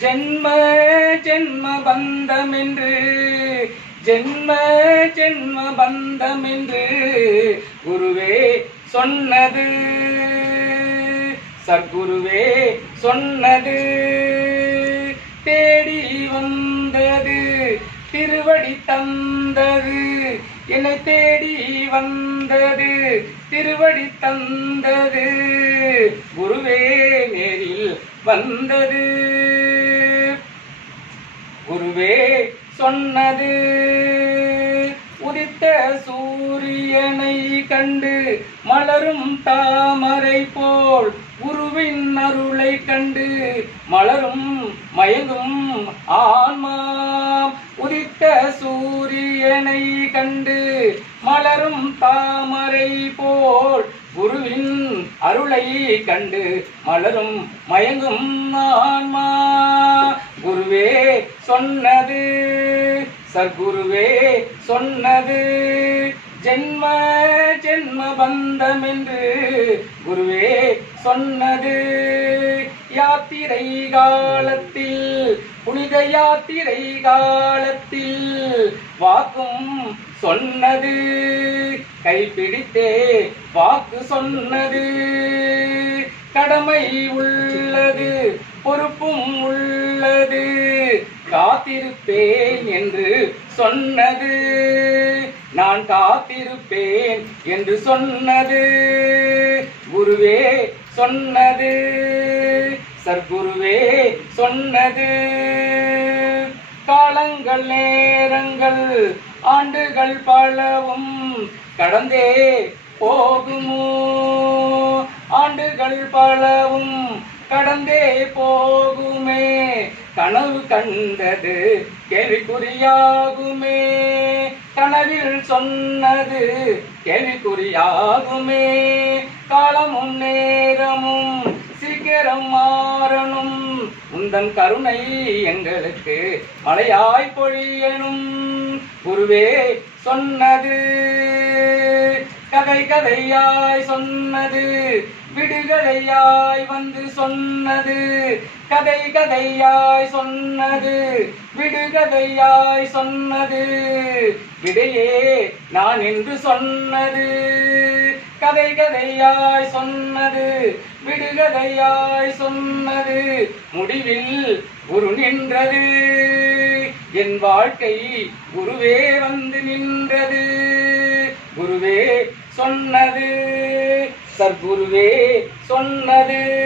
ஜென்ம ஜென்ம பந்தம் என்று ஜென்ம ஜென்ம பந்தம் என்று குருவே சொன்னது. சத்குருவே சொன்னது. தேடி வந்தது திருவடி தந்தது. என்னை தேடி வந்தது திருவடி தந்தது. குருவே நேரில் வந்தது. குருவே சொன்னது. உதித்த சூரியனை கண்டு மலரும் தாமரை போல் குருவின் அருளை கண்டு மலரும் மயங்கும் ஆன்மா. உதித்த சூரியனை கண்டு மலரும் தாமரை போல் குருவின் அருளை கண்டு மலரும் மயங்கும் ஆன்மா. குருவே சொன்னது. சர்க்குருவே சொன்னது. ஜென்ம ஜென்ம பந்தம் என்று குருவே சொன்னது. யாத்திரை காலத்தில் புனித யாத்திரை காலத்தில் வாக்கும் சொன்னது. கைப்பிடித்தே வாக்கு சொன்னது. கடமை உள்ளது பொறுப்பும் சொன்னது காத்திருப்பேன் என்று சொன்னது. நான் காத்திருப்பேன் என்று சொன்னது. குருவே சொன்னது. சர்க்குருவே சொன்னது. காலங்கள் நேரங்கள் ஆண்டுகள் பலவும் கடந்தே போகுமோ? ஆண்டுகள் பலவும் கடந்தே போகும்? கனவு கண்டது கேள்விக்குறியாகுமே. கனவில் சொன்னது கேள்விக்குறியாகுமே. காலமும் நேரமும் சீக்கிரம் மாறணும். உந்தன் கருணை எங்களுக்கு மழையாய் பொழியனும் குருவே சொன்னது கதை கதையாய் சொன்னது விடுகதையாய் வந்து சொன்னது கதை கதையாய் சொன்னது விடுகதையாய் சொன்னது. விடையே நான் என்று சொன்னது கதை கதையாய் சொன்னது விடுகதையாய் சொன்னது. முடிவில் குரு நின்றது என் வாழ்க்கை குருவே வந்து நின்றது. சொன்னது. சர்க்குருவே சொன்னது.